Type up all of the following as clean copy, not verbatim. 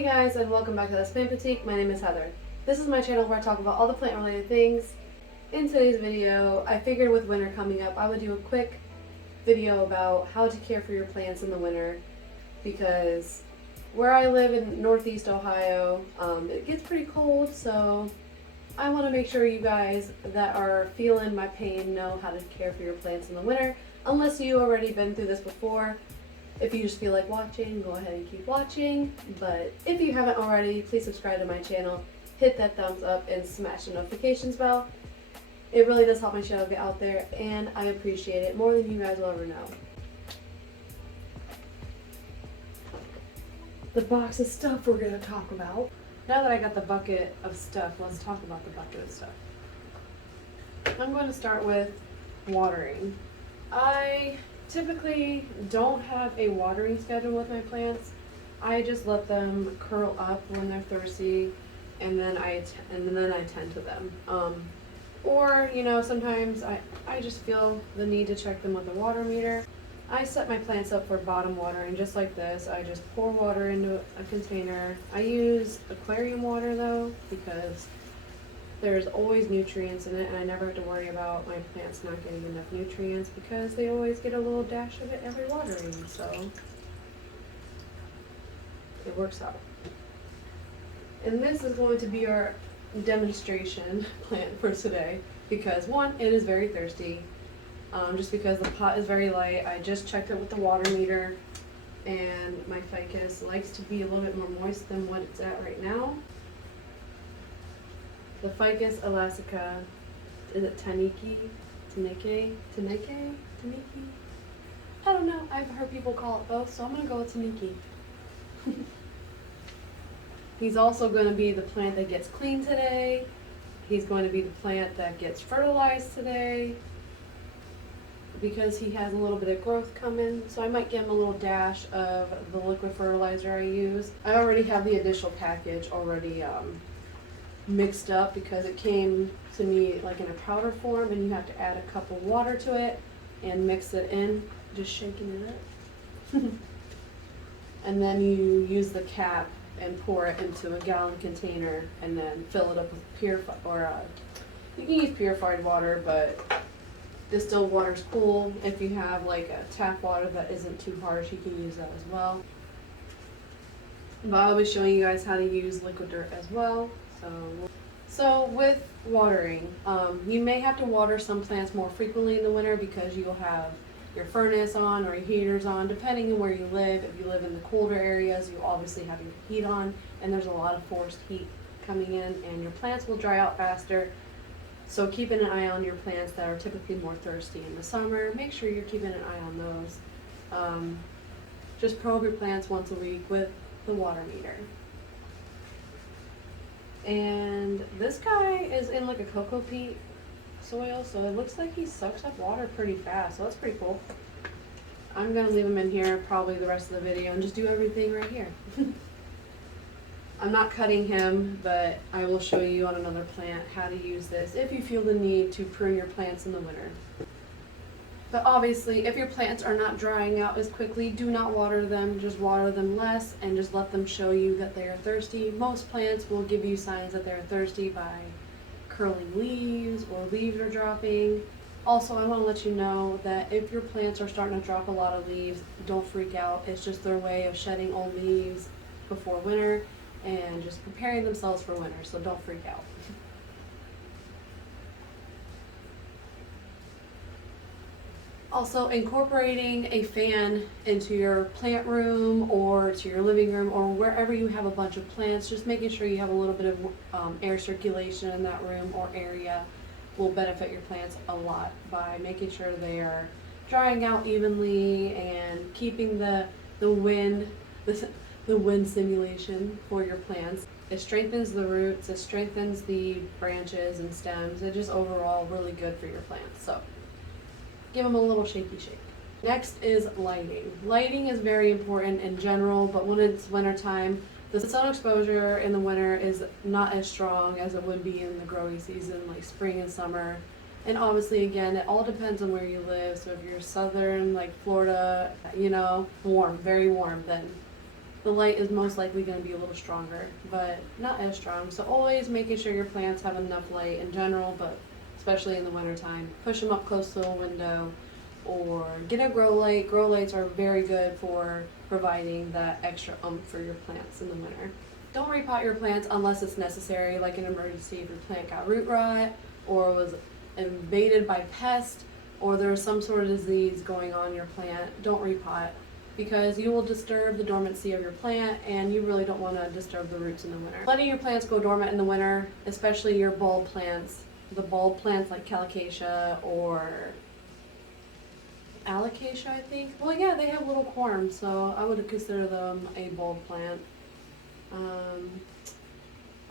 Hey guys, and welcome back to Let's Plant Boutique. My name is Heather. This is my channel where I talk about all the plant related things. In today's video, I figured with winter coming up, I would do a quick video about how to care for your plants in the winter, because where I live in Northeast Ohio, it gets pretty cold, so I want to make sure you guys that are feeling my pain know how to care for your plants in the winter, unless you already been through this before. If you just feel like watching, go ahead and keep watching. But if you haven't already, please subscribe to my channel, hit that thumbs up, and smash the notifications bell. It really does help my channel get out there, and I appreciate it more than you guys will ever know. The box of stuff we're going to talk about. Now that I got the bucket of stuff, let's talk about the bucket of stuff. I'm going to start with watering. I typically don't have a watering schedule with my plants. I just let them curl up when they're thirsty, and then I tend to them. Or sometimes I just feel the need to check them with a water meter. I set my plants up for bottom watering just like this. I just pour water into a container. I use aquarium water though, because there's always nutrients in it, and I never have to worry about my plants not getting enough nutrients because they always get a little dash of it every watering, so it works out. And this is going to be our demonstration plant for today, because one, it is very thirsty, just because the pot is very light. I just checked it with the water meter, and my ficus likes to be a little bit more moist than what it's at right now. The Ficus elastico, is it Taniki? I don't know. I've heard people call it both, so I'm going to go with Taniki. He's also going to be the plant that gets cleaned today. He's going to be the plant that gets fertilized today, because he has a little bit of growth coming. So I might give him a little dash of the liquid fertilizer I use. I already have the initial package already mixed up, because it came to me like in a powder form, and you have to add a cup of water to it and mix it in, just shaking it up. And then you use the cap and pour it into a gallon container, and then fill it up with purified, or you can use purified water, but distilled water is cool. If you have like a tap water that isn't too harsh, you can use that as well. But I'll be showing you guys how to use Liquidirt as well. So with watering, you may have to water some plants more frequently in the winter, because you'll have your furnace on or your heaters on, depending on where you live. If you live in the colder areas, you obviously have your heat on, and there's a lot of forced heat coming in, and your plants will dry out faster. So keeping an eye on your plants that are typically more thirsty in the summer, make sure you're keeping an eye on those. Just probe your plants once a week with the water meter. And this guy is in like a cocoa peat soil, so it looks like he sucks up water pretty fast, so that's pretty cool. I'm gonna leave him in here probably the rest of the video and just do everything right here. I'm not cutting him, but I will show you on another plant how to use this if you feel the need to prune your plants in the winter. But obviously, if your plants are not drying out as quickly, do not water them. Just water them less, and just let them show you that they are thirsty. Most plants will give you signs that they're thirsty by curling leaves, or leaves are dropping. Also, I want to let you know that if your plants are starting to drop a lot of leaves, don't freak out. It's just their way of shedding old leaves before winter and just preparing themselves for winter, so don't freak out. Also, incorporating a fan into your plant room or to your living room or wherever you have a bunch of plants, just making sure you have a little bit of air circulation in that room or area will benefit your plants a lot, by making sure they are drying out evenly and keeping the wind simulation for your plants. It strengthens the roots, it strengthens the branches and stems. It's just overall really good for your plants. So give them a little shaky shake. Next is lighting. Lighting is very important in general, but when it's winter time, the sun exposure in the winter is not as strong as it would be in the growing season, like spring and summer. And obviously, again, it all depends on where you live. So if you're southern, like Florida, warm, very warm, then the light is most likely going to be a little stronger, but not as strong. So always making sure your plants have enough light in general, but especially in the wintertime. Push them up close to a window or get a grow light. Grow lights are very good for providing that extra oomph for your plants in the winter. Don't repot your plants unless it's necessary, like an emergency if your plant got root rot or was invaded by pests or there's some sort of disease going on in your plant. Don't repot because you will disturb the dormancy of your plant and you really don't want to disturb the roots in the winter. Letting your plants go dormant in the winter, especially your bulb plants, the bulb plants like calicacia or alocasia, I think. Well, yeah, they have little corms, so I would consider them a bulb plant.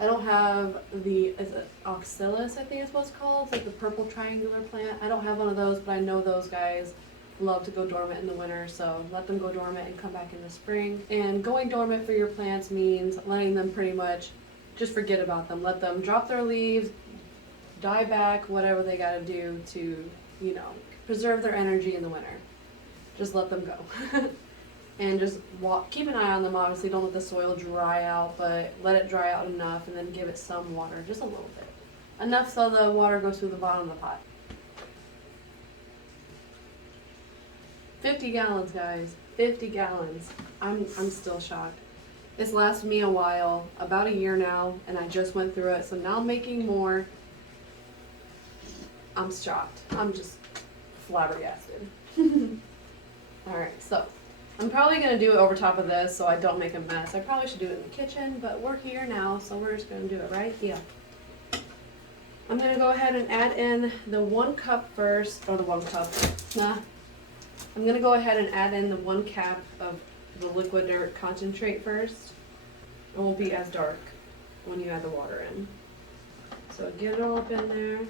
I don't have is it oxalis, I think is what it's called. It's like the purple triangular plant. I don't have one of those, but I know those guys love to go dormant in the winter, so let them go dormant and come back in the spring. And going dormant for your plants means letting them pretty much just forget about them. Let them drop their leaves, die back, whatever they gotta do to, preserve their energy in the winter. Just let them go. And just keep an eye on them, obviously. Don't let the soil dry out, but let it dry out enough and then give it some water, just a little bit. Enough so the water goes through the bottom of the pot. 50 gallons, guys. 50 gallons. I'm still shocked. It's lasted me a while, about a year now, and I just went through it, so now I'm making more. I'm shocked. I'm just flabbergasted. Alright, so I'm probably going to do it over top of this so I don't make a mess. I probably should do it in the kitchen, but we're here now, so we're just going to do it, right? Yeah. I'm going to go ahead and add in the 1 cup first, or the 1 cup. Nah. I'm going to go ahead and add in the 1 cap of the Liquidirt concentrate first. It won't be as dark when you add the water in. So get it all up in there.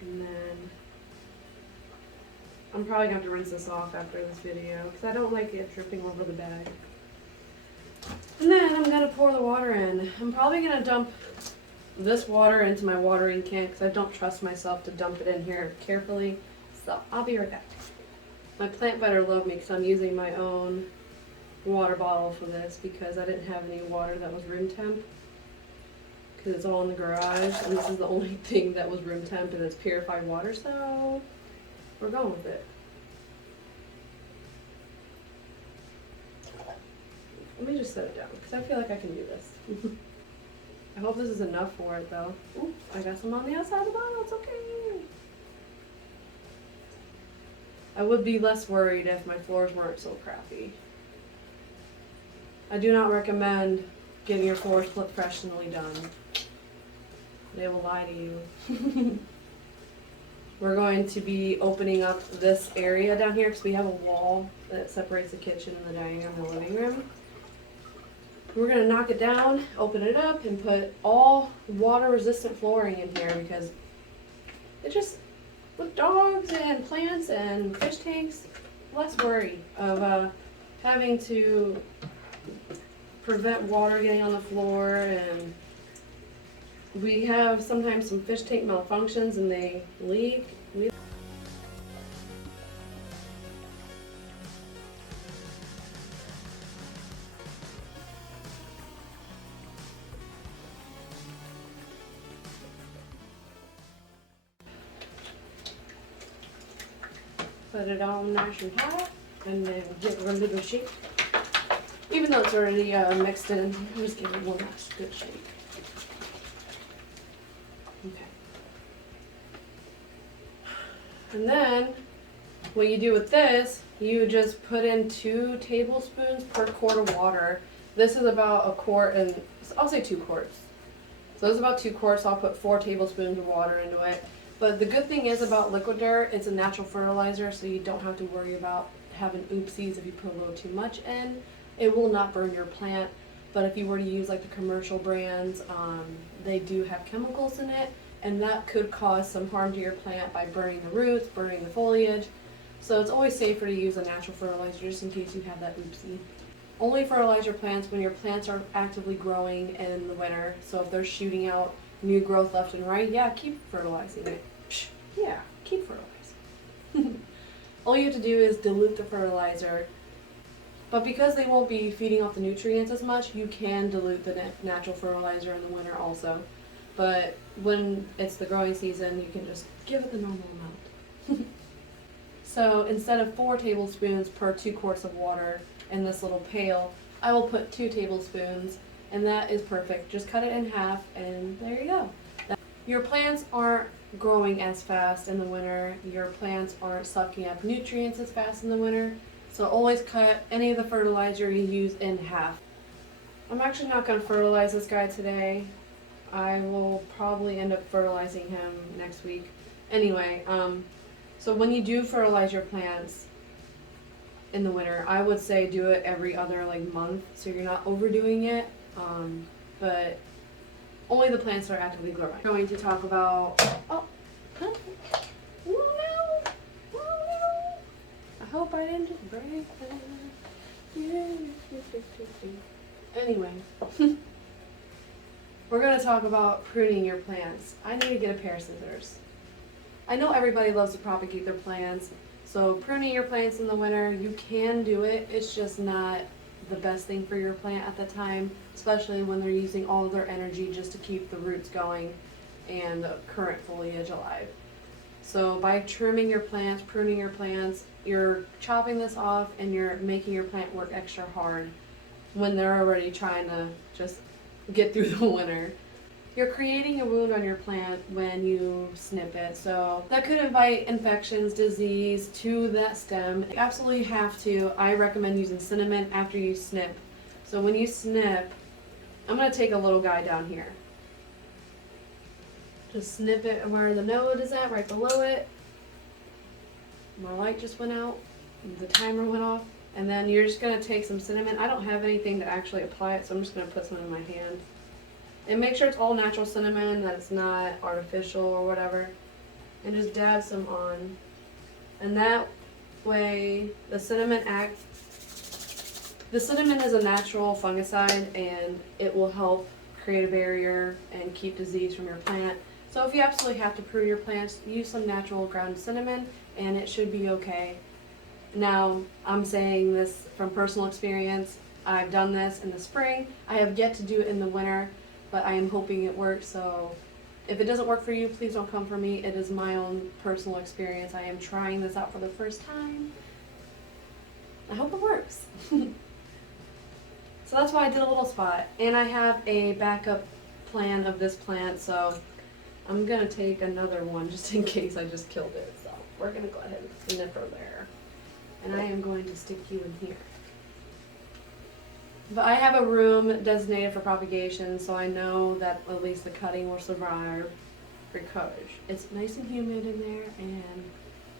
And then I'm probably going to have to rinse this off after this video because I don't like it dripping over the bag. And then I'm going to pour the water in. I'm probably going to dump this water into my watering can because I don't trust myself to dump it in here carefully. So I'll be right back. My plant better love me because I'm using my own water bottle for this because I didn't have any water that was room temp. Because it's all in the garage and this is the only thing that was room temp and it's purified water, so we're going with it. Let me just set it down because I feel like I can do this. I hope this is enough for it though. Ooh, I got some on the outside of the bottle, it's okay. I would be less worried if my floors weren't so crappy. I do not recommend getting your floors professionally done. They will lie to you. We're going to be opening up this area down here because we have a wall that separates the kitchen and the dining room and the living room. We're going to knock it down, open it up, and put all water-resistant flooring in here because it just, with dogs and plants and fish tanks, less worry of having to prevent water getting on the floor. And we have sometimes some fish tank malfunctions and they leak. Put it on nice and hot and then give it a little shake. Even though it's already mixed in, just give it one last good shake. Okay. And then what you do with this, you just put in 2 tablespoons per quart of water. This is about a quart, and I'll say 2 quarts. So this is about 2 quarts, so I'll put 4 tablespoons of water into it. But the good thing is about Liquidirt, it's a natural fertilizer, so you don't have to worry about having oopsies if you put a little too much in. It will not burn your plant, but if you were to use like the commercial brands, they do have chemicals in it, and that could cause some harm to your plant by burning the roots, burning the foliage. So it's always safer to use a natural fertilizer just in case you have that oopsie. Only fertilize your plants when your plants are actively growing in the winter. So if they're shooting out new growth left and right, yeah, keep fertilizing it. Yeah, keep fertilizing. All you have to do is dilute the fertilizer But because they won't be feeding off the nutrients as much, you can dilute the natural fertilizer in the winter also. But when it's the growing season, you can just give it the normal amount. So instead of 4 tablespoons per 2 quarts of water in this little pail, I will put 2 tablespoons, and that is perfect. Just cut it in half, and there you go. Your plants aren't growing as fast in the winter. Your plants aren't sucking up nutrients as fast in the winter. So always cut any of the fertilizer you use in half. I'm actually not going to fertilize this guy today. I will probably end up fertilizing him next week. Anyway, so when you do fertilize your plants in the winter, I would say do it every other month, so you're not overdoing it. But only the plants that are actively growing. I'm going to talk about. Oh no! I hope I didn't just break that. Anyway, we're going to talk about pruning your plants. I need to get a pair of scissors. I know everybody loves to propagate their plants, so pruning your plants in the winter, you can do it. It's just not the best thing for your plant at the time, especially when they're using all of their energy just to keep the roots going and the current foliage alive. So by trimming your plants, pruning your plants, you're chopping this off and you're making your plant work extra hard when they're already trying to just get through the winter. You're creating a wound on your plant when you snip it, so that could invite infections, disease to that stem. You absolutely have to. I recommend using cinnamon after you snip. So when you snip, I'm going to take a little guy down here. Just snip it where the node is at, right below it. My light just went out, the timer went off, and then you're just going to take some cinnamon. I don't have anything to actually apply it, so I'm just going to put some in my hand. And make sure it's all natural cinnamon, that it's not artificial or whatever. And just dab some on. And that way, the cinnamon is a natural fungicide, and it will help create a barrier and keep disease from your plant. So if you absolutely have to prune your plants, use some natural ground cinnamon, and it should be okay. Now, I'm saying this from personal experience. I've done this in the spring. I have yet to do it in the winter, but I am hoping it works. So if it doesn't work for you, please don't come for me. It is my own personal experience. I am trying this out for the first time. I hope it works. So that's why I did a little spot. And I have a backup plan of this plant, so I'm going to take another one just in case I just killed it. So we're going to go ahead and snip her there. And I am going to stick you in here. But I have a room designated for propagation, so I know that at least the cutting will survive because it's nice and humid in there and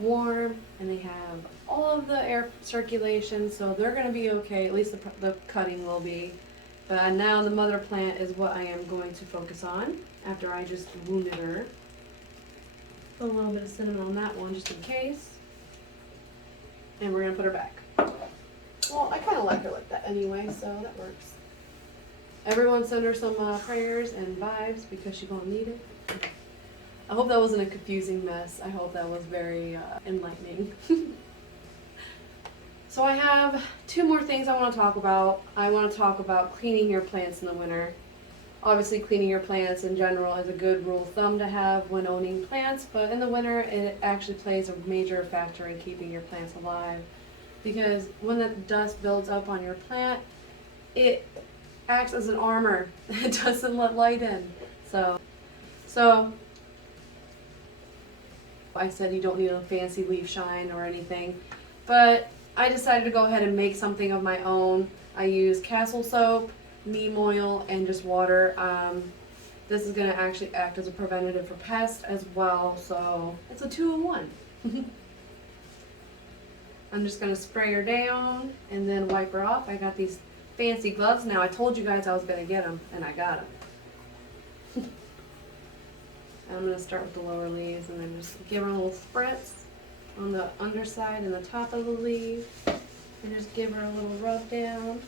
warm, and they have all of the air circulation, so they're going to be okay. At least the cutting will be. But now the mother plant is what I am going to focus on after I just wounded her. Put a little bit of cinnamon on that one just in case. And we're going to put her back. Well, I kind of like her like that anyway, so that works. Everyone send her some prayers and vibes because she's going to need it. I hope that wasn't a confusing mess. I hope that was very enlightening. So I have 2 more things I want to talk about. I want to talk about cleaning your plants in the winter. Obviously, cleaning your plants in general is a good rule of thumb to have when owning plants, but in the winter it actually plays a major factor in keeping your plants alive. Because when the dust builds up on your plant, it acts as an armor. It doesn't let light in. So I said you don't need a fancy leaf shine or anything, but I decided to go ahead and make something of my own. I use castle soap, neem oil, and just water. This is going to actually act as a preventative for pests as well, so it's a 2-in-1. I'm just going to spray her down and then wipe her off. I got these fancy gloves. Now, I told you guys I was going to get them, and I got them. I'm going to start with the lower leaves and then just give her a little spritz on the underside and the top of the leaf. And just give her a little rub down.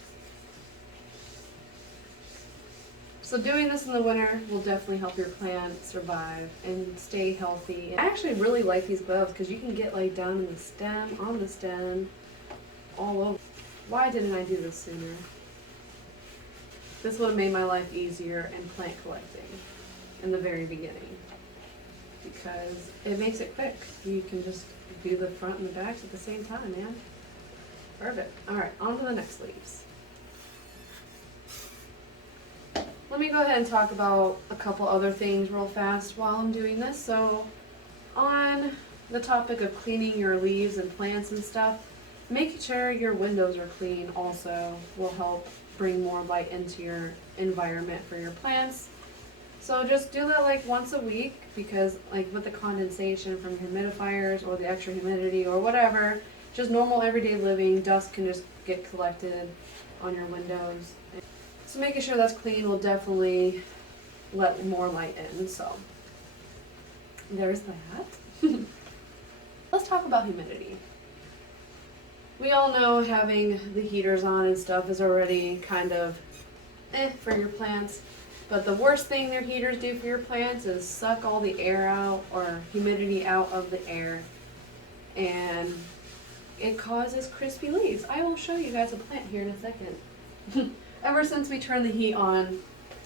So doing this in the winter will definitely help your plant survive and stay healthy. I actually really like these gloves because you can get down in the stem, on the stem, all over. Why didn't I do this sooner? This would have made my life easier in plant collecting in the very beginning, because it makes it quick. You can just do the front and the backs at the same time, man. Perfect. Alright, on to the next leaves. Let me go ahead and talk about a couple other things real fast while I'm doing this. So, on the topic of cleaning your leaves and plants and stuff, making sure your windows are clean also will help bring more light into your environment for your plants. So just do that like once a week, because like with the condensation from humidifiers or the extra humidity or whatever, just normal everyday living, dust can just get collected on your windows. So making sure that's clean will definitely let more light in. So there's that. Let's talk about humidity. We all know having the heaters on and stuff is already kind of for your plants. But the worst thing their heaters do for your plants is suck all the air out or humidity out of the air. And it causes crispy leaves. I will show you guys a plant here in a second. Ever since we turned the heat on,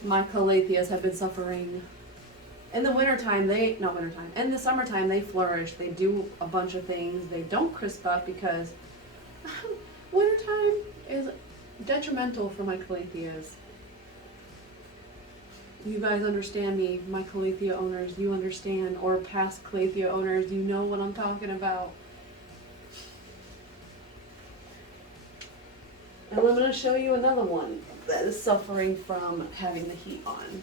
my calatheas have been suffering. In the wintertime, in the summertime they flourish. They do a bunch of things. They don't crisp up because wintertime is detrimental for my calatheas. You guys understand me, my calathea owners, you understand, or past calathea owners, you know what I'm talking about. And I'm going to show you another one that is suffering from having the heat on.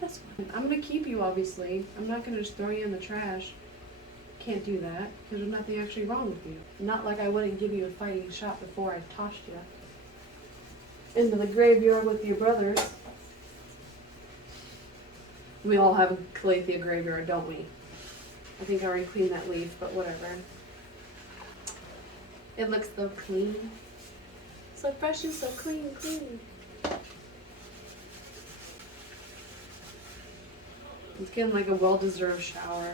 This one. I'm going to keep you, obviously. I'm not going to just throw you in the trash. Can't do that, because there's nothing actually wrong with you. Not like I wouldn't give you a fighting shot before I tossed you into the graveyard with your brothers. We all have a calathea graveyard, don't we? I think I already cleaned that leaf, but whatever. It looks so clean. So fresh and so clean. It's getting like a well-deserved shower.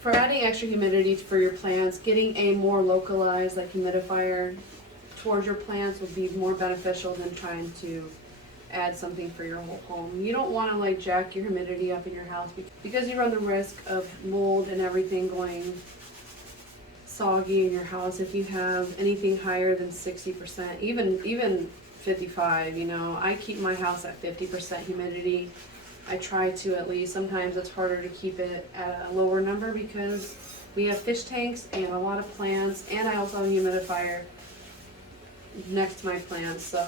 For adding extra humidity for your plants, getting a more localized like humidifier towards your plants would be more beneficial than trying to add something for your whole home. You don't want to like jack your humidity up in your house because you run the risk of mold and everything going soggy in your house if you have anything higher than 60%, even 55, you know. I keep my house at 50% humidity. I try to at least. Sometimes it's harder to keep it at a lower number because we have fish tanks and a lot of plants, and I also have a humidifier next to my plants, so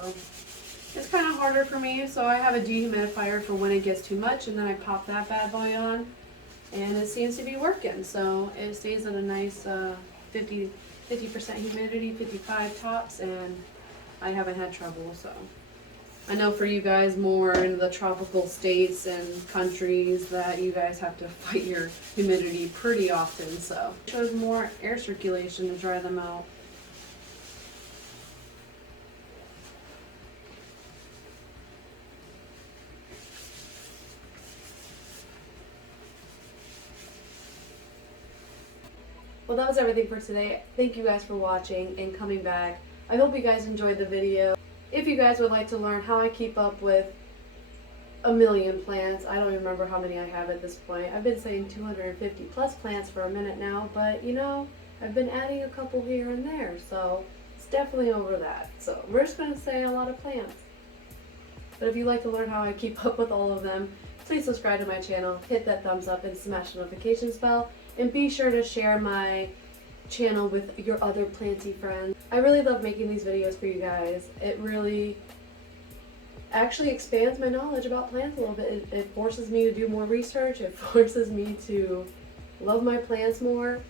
it's kind of harder for me. So I have a dehumidifier for when it gets too much, and then I pop that bad boy on, and it seems to be working. So it stays at a nice 50% humidity, 55 tops, and I haven't had trouble. So I know for you guys more in the tropical states and countries that you guys have to fight your humidity pretty often, so it shows more air circulation to dry them out. Well, that was everything for today. Thank you guys for watching and coming back. I hope you guys enjoyed the video. If you guys would like to learn how I keep up with a million plants, I don't even remember how many I have at this point. I've been saying 250 plus plants for a minute now, but you know, I've been adding a couple here and there, so it's definitely over that. So we're just going to say a lot of plants. But if you'd like to learn how I keep up with all of them, please subscribe to my channel, hit that thumbs up, and smash the notifications bell. And be sure to share my channel with your other planty friends. I really love making these videos for you guys. It really actually expands my knowledge about plants a little bit. It forces me to do more research. It forces me to love my plants more.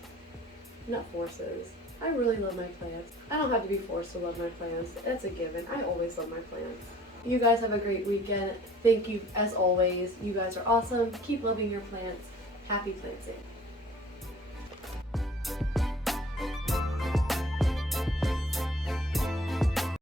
Not forces. I really love my plants. I don't have to be forced to love my plants. That's a given. I always love my plants. You guys have a great weekend. Thank you as always. You guys are awesome. Keep loving your plants. Happy planting.